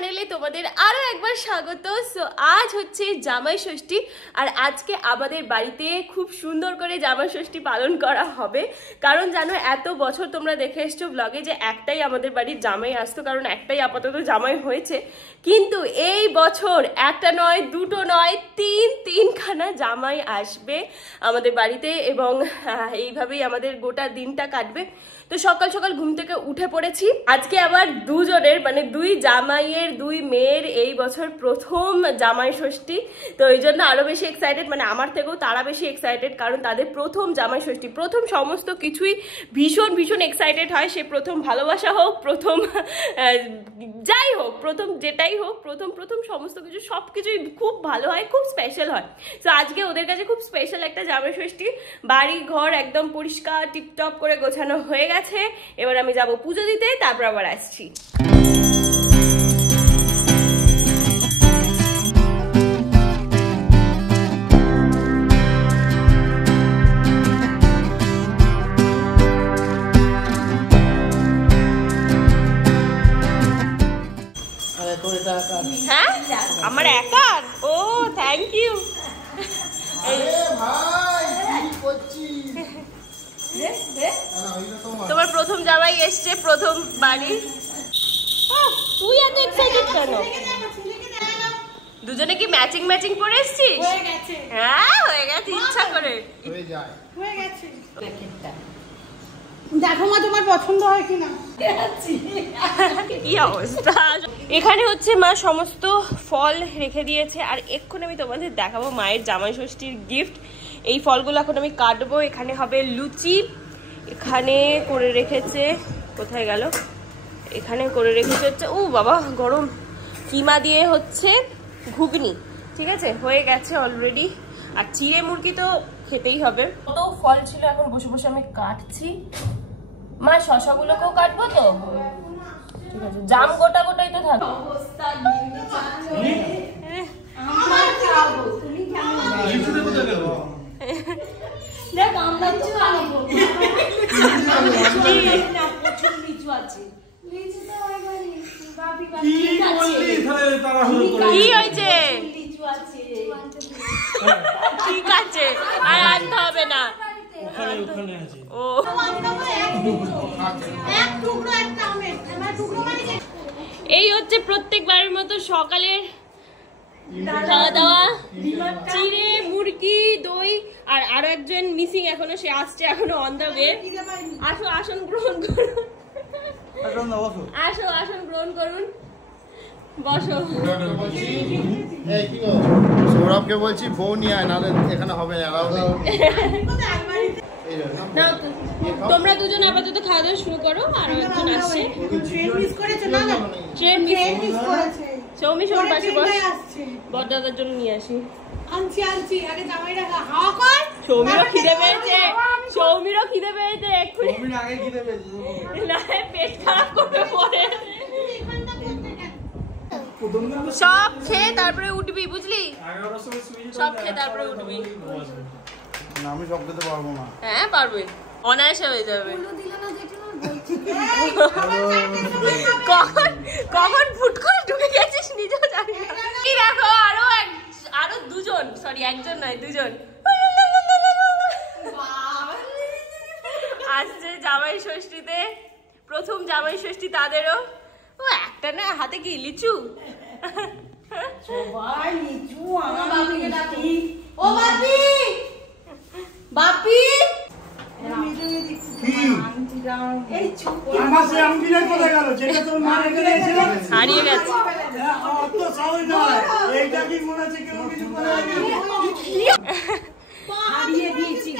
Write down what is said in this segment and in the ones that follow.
চ্যানেলে তোমাদের আরো একবার স্বাগত। সো আজ হচ্ছে জামাই ষষ্ঠী, আর আজকে আমাদের বাড়িতে খুব সুন্দর করে জামাই ষষ্ঠী পালন করা হবে। কারণ জানো, এত বছর তোমরা দেখে এসছো ব্লগে যে একটাই আমাদের বাড়ির জামাই আসতো, কারণ একটাই আপাতত জামাই হয়েছে। কিন্তু এই বছর একটা নয়, দুটো নয়, তিনখানা জামাই আসবে আমাদের বাড়িতে, এবং এইভাবেই আমাদের গোটা দিনটা কাটবে। তো সকাল সকাল ঘুম থেকে উঠে পড়েছি। আজকে আবার দুজনের মানে দুই জামাইয়ের দুই মেয়ের এই বছর প্রথম জামাই ষষ্ঠী। তো এই জন্য আরো বেশি এক্সাইটেড, মানে আমার থেকেও তারা বেশি এক্সাইটেড, কারণ তাদের প্রথম জামাই ষষ্ঠী। প্রথম সমস্ত কিছুই ভীষণ ভীষণ এক্সাইটেড হয়, সে প্রথম ভালোবাসা হোক, প্রথম যাই হোক, প্রথম যেটাই হোক, প্রথম সমস্ত কিছু সবকিছুই খুব ভালো হয়, খুব স্পেশাল হয়। তো আজকে ওদের কাছে খুব স্পেশাল একটা জামাই ষষ্ঠী। বাড়ি ঘর একদম পরিষ্কার টিপটপ করে গোছানো হয়ে গেছে। এবার আমি যাব পুজো দিতে, তারপর আবার আসছি। হ্যাঁ, আমার একার? ও থ্যাংক ইউ। তোমার প্রথম জামাই এসছে, প্রথম বাড়ি। তুই এত এক্সাইটেড কেন? দুজনে কি ম্যাচিং ম্যাচিং পরে এসছিস? হ্যাঁ হয়ে গেছে, ইচ্ছা করে হয়ে গেছে। দেখো মা তোমার পছন্দ হয় কিনা। কি অবস্থা। এখানে হচ্ছে মা সমস্ত ফল রেখে দিয়েছে, আর এক্ষুনি আমি তোমাদের দেখাবো মায়ের জামাই ষষ্ঠীর গিফট। এই ফলগুলো এখন আমি কাটবো। এখানে হবে লুচি, এখানে করে রেখেছে, কোথায় গেল, এখানে করে রেখেছে হচ্ছে, ও বাবা গরম, কিমা দিয়ে হচ্ছে ঘুগনি। ঠিক আছে, হয়ে গেছে অলরেডি। আর চিড়ে মুরগি তো খেতেই হবে। কত ফল ছিল, এখন বসে বসে আমি কাটছি। মা শশাগুলোকেও কাটবো তো? ঠিক আছে, জাম গোটা গোটাই তো থাকবে। কি হয়েছে? ঠিক আছে, আর আনতে হবে না। ও এই হচ্ছে প্রত্যেকবারের মতো সকালের খাওয়া দাওয়া, চিড়ে মুরগি দই। আর আরো একজন মিসিং এখনো, সে আসছে এখনো অন দ্য ওয়ে। আসো, আসন গ্রহণ করুন। আসো, আসন গ্রহণ করুন, বসো। সৌরভকে বলছি বউ নিয়ে আয়, নাহলে এখানে হবে না। তোমরা দুজন আপাতত খাওয়া দাওয়া শুরু করো, আরো একজন আসছে। সৌমি সোর পাশে বস, বড়দাদার জন্য নিয়ে আসি। সৌমিরও খিদে পেয়েছে, সৌমিরও খিদে পেয়েছে, এক্ষুনি পেট খারাপ করবে পরে। সব খেয়ে তারপরে উঠবি, বুঝলি? সব খেয়ে তারপরে উঠবি। আমি সব খেতে পারবো না। হ্যাঁ পারবে, অনায়াসে হয়ে যাবে। কখন ফুট করে ঢুকে গেছিস নিজেও জানি না। দেখো আরো দুজন, সরি একজন নয় দুজন আসছে জামাই ষষ্ঠীতে। প্রথম জামাই ষষ্ঠী তাদেরও। ও একটা না, হাতে কি লিচু? সবাই লিচু। ও বাপি, বাপি হারিয়ে গেছে। হারিয়ে দিয়েছি।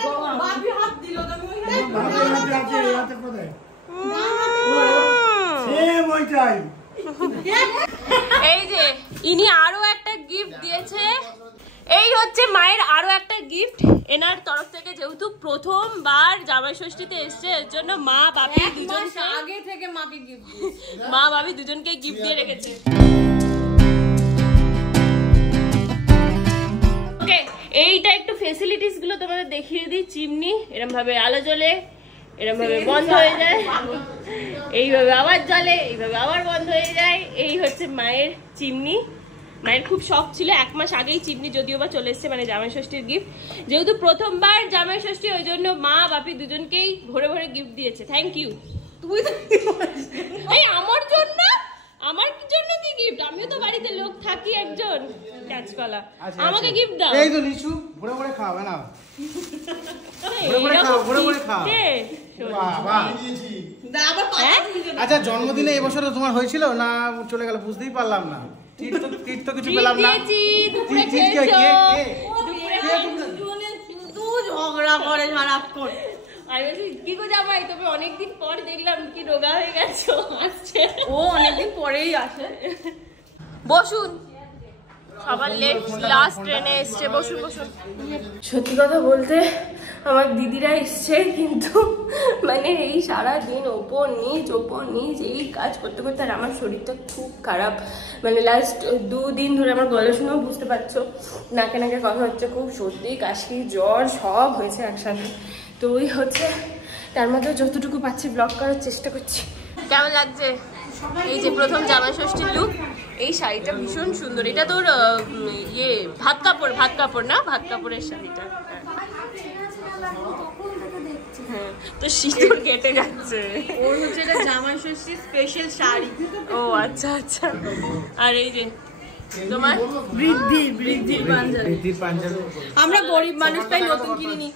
এই যে ইনি আরো একটা গিফট দিয়েছে। এই হচ্ছে মায়ের আরো একটা গিফট এনার তরফ থেকে, যেহেতু প্রথমবার জামাই ষষ্ঠীতে এসছে, এর জন্য মা বাপি দুজনকে আগে থেকে মাকে গিফট, মা বাপি দুজনকে গিফট দিয়ে রেখেছে। ওকে, এইটা একটু ফেসিলিটিস গুলো তোমাদের দেখিয়ে দিই। চিমনি এরকম ভাবে আলো জ্বলে, এরকম ভাবে বন্ধ হয়ে যায়, এইভাবে আবার জ্বলে, এইভাবে আবার বন্ধ হয়ে যায়। এই হচ্ছে মায়ের চিমনি। মায়ের খুব শখ ছিল, 1 মাস আগেই চিমনি যদিও বা চলে এসছে, মানে জামাই ষষ্ঠীর গিফট। যেহেতু প্রথমবার জামাই ষষ্ঠী, ওই জন্য মা বাপি দুজনকেই ভরে ভরে গিফট দিয়েছে। Thank you. তুই তো এই আমার জন্য, আমার জন্য কি গিফট? আমিও তো বাড়িতে লোক থাকি একজন কাঁচকলা, আমাকে গিফট দাও। এই তো লিচু ভরে ভরে খাওয়া না, বাবা। আচ্ছা জন্মদিনে এবছর তোমার হয়েছিল না চলে গেল বুঝতেই পারলাম না, ঠিক তো কিছু পেলাম না। শুধু ঝগড়া করে সারাক্ষণ। আর বলছি কি গো জামাই, তবে অনেকদিন পর দেখলাম কি রোগা হয়ে গেছো, আসছে। ও অনেকদিন পরেই আসে। বসুন, সবার লেট, লাস্ট ট্রেনে এসছে, বসুন বসুন। সত্যি কথা বলতে আমার দিদিরা এসছে, কিন্তু মানে এই সারাদিন ওপর নিচ এই কাজ করতে করতে আর আমার শরীরটা খুব খারাপ। মানে লাস্ট 2 দিন ধরে আমার গলা শুনেও বুঝতে পারছো, নাকে নাকে কথা হচ্ছে, খুব সর্দি কাশি জ্বর সব হয়েছে একসাথে। তো ওই হচ্ছে, তার মধ্যে যতটুকু পাচ্ছি ব্লগ করার চেষ্টা করছি। কেমন লাগছে এই যে প্রথম জামাই ষষ্ঠীর লুক? এই শাড়িটা ভীষণ সুন্দর, এটা তোর ইয়ে ভাত কাপড় না, ভাত কাপড়ের শাড়িটা। হ্যাঁ, তো সিঁদুর কেটে যাচ্ছে। ওর হচ্ছে এটা জামাই ষষ্ঠী স্পেশাল শাড়ি। ও আচ্ছা আচ্ছা। আর এই যে তোমার বৃদ্ধির পাঞ্জাবি। আমরা গরিব মানুষ তাই নতুন কিনিনি।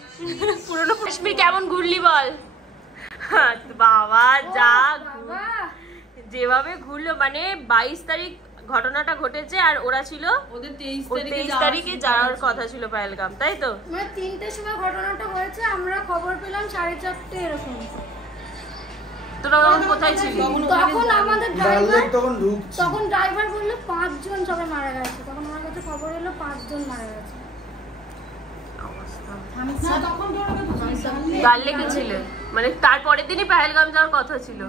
পুরনো কাশ্মীর কেমন ঘুরলি বল? বাবা যা যেভাবে ঘুরলো, মানে 22 তারিখ ঘটনাটা ঘটেছে আর ওরা ছিল ওদের 23 তারিখে যাওয়ার কথা ছিল পেহেলগাম, তাই তো? মানে 3টের সময় ঘটনাটা হয়েছে, আমরা খবর পেলাম 4:30 এরকম। তোরা তখন কোথায় ছিলি? তখন আমাদের ড্রাইভার তখন বললো 5 জন সবাই মারা গেছে। তখন আমার কাছে খবর এলো 5 জন মারা গেছে। গাল লেগেছিলে? মানে তারপরের দিনই পেহেলগাম যাওয়ার কথা ছিল।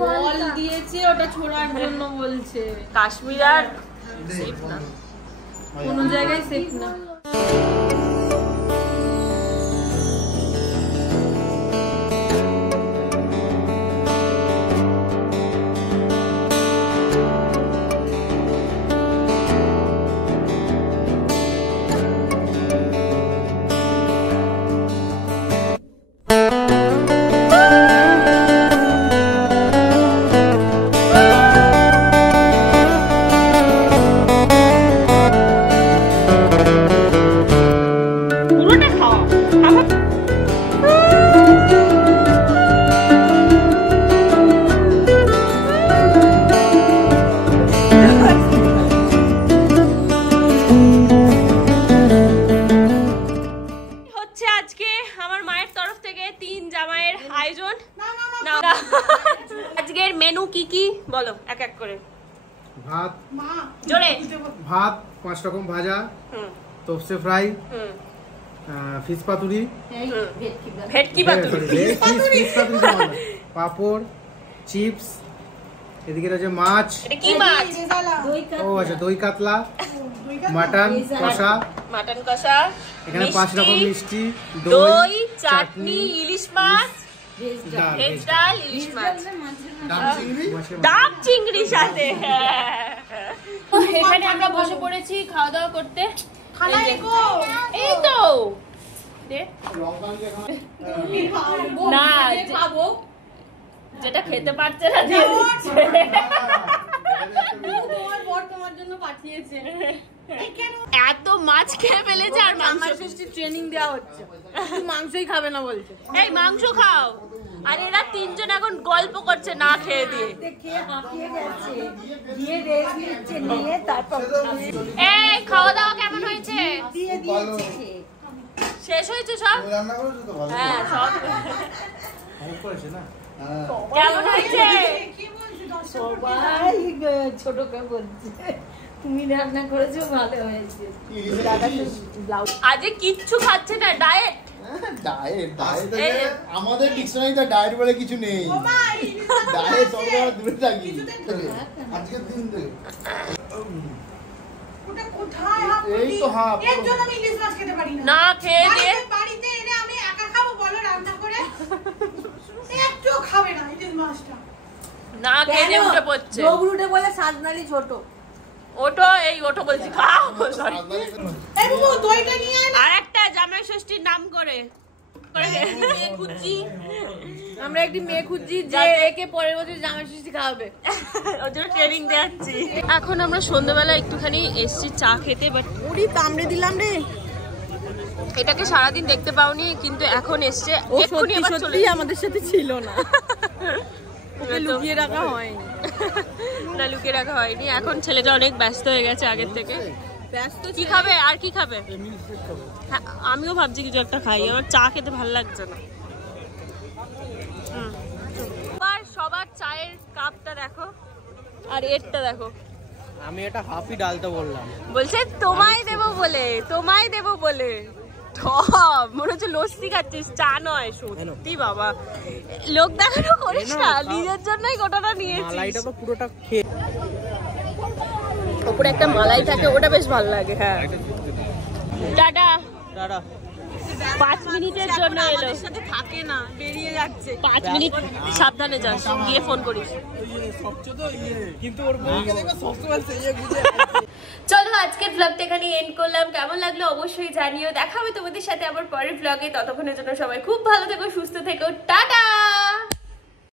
বল দিয়েছে, ওটা ছোড়ার জন্য বলছে। কাশ্মীর আর সেফ না, কোনো জায়গায় সেফ না। আজকের মেনু কি কি বলো এক এক করে। ভাত, জোরে। ভাত 5 রকম ভাজা, তোপসে ফ্রাই, ফিশ পাতুরি, ভেটকি পাতুরি, পাপড়, চিপস, এদিকে রয়েছে মাছ। এটা কি মাছ? ও আচ্ছা, দই কাতলা, মাটন কষা, এখানে 5 রকম মিষ্টি, দই, চাটনি, ইলিশ মাছ, ভেজ ডাল, ইলিশ মাছ, ডাব চিংড়ি সাথে। এখানে আমরা বসে পড়েছি খাওয়া দাওয়া করতে। এই তো না, যেটা খেতে পারছে না তোমার জন্য পাঠিয়েছে। এত মাছ খেয়ে ফেলেছে আর আমার ষষ্ঠী ট্রেনিং দেওয়া হচ্ছে, মাংসই খাবে না বলছে। এই মাংস খাও। আর এরা 3 জন এখন গল্প করছে না খেয়ে দিয়ে। এই খাওয়া দাওয়া কেমন হয়েছে? শেষ হয়েছে সব? হ্যাঁ সব কেমন হয়েছে? সবাই ছোটকে বলছে তুমি রান্না করেছো ভালো হয়েছে। আজকে কিচ্ছু খাচ্ছে না, ডায়েট। আমাদের ডিকশনারিতে ডায়েট বলে কিছু নেই। ডায়েট সবসময় দূরে থাকি। আজকের দিন থেকে ওটা কোথায় এই তো হাফ এর জন্য আমি ইলিশ মাছ খেতে পারি না। না খেয়ে দিয়ে বাড়িতে এনে আমি একা খাবো বলো রান্না করে? একটু খাবে না ইলিশ মাছটা। না খেয়ে দিয়ে উঠে পড়ছে। জগরুটে বলে সাজনালি ছোট। ওটো এই ওটো বলছি খাও সরি। এই বাবু দইটা নিয়ে আয় না। আরেকটা জামাই ষষ্ঠীর নাম করে আমরা একটি মেয়ে খুঁজছি যে একে পরের বছর জামাই ষষ্ঠী খাওয়াবে। ওর জন্য ট্রেনিং দেওয়াচ্ছি। এখন আমরা সন্ধ্যাবেলা একটুখানি এসছি চা খেতে, বাট উড়ি কামড়ে দিলাম রে। এটাকে সারাদিন দেখতে পাওনি কিন্তু এখন এসছে। ও এক্ষুনি সত্যি আবার চলে সত্যি আমাদের সাথে ছিল না। ওকে লুকিয়ে রাখা হয়নি। না লুকিয়ে রাখা হয়নি। এখন ছেলেটা অনেক ব্যস্ত হয়ে গেছে আগের থেকে। ব্যস্ত কি খাবে আর কি খাবে? হ্যাঁ, আমিও ভাবছি কিছু একটা খাই, আমার চা খেতে ভালো লাগছে না। সবার চায়ের কাপটা দেখো আর এরটা দেখো। আমি এটা হাফই ডালতে বললাম, বলছে তোমায় দেবো বলে মনে হচ্ছে লস্যি খাচ্ছিস, চা নয়। সত্যি বাবা লোক দেখানো করিস না, নিজের জন্যই গোটাটা নিয়েছিস। মালাইটা তো পুরোটা খেয়ে ওপরে একটা মালাই থাকে, ওটা বেশ ভালো লাগে। হ্যাঁ টাটা। দাঁড়া 5 মিনিটের জন্য এলো, সাথে থাকে না, বেরিয়ে যাচ্ছে। 5 মিনিট। সাবধানে যাস, গিয়ে ফোন করিস। কিন্তু ওর বউকে দেখবে সবসময় সেই বুঝে। চলো আজকের ব্লগটা এখানে এন্ড করলাম। কেমন লাগলো অবশ্যই জানিও। দেখা হবে তোমাদের সাথে আবার পরের ব্লগে। ততক্ষণের জন্য সবাই খুব ভালো থেকো, সুস্থ থেকো, টাটা।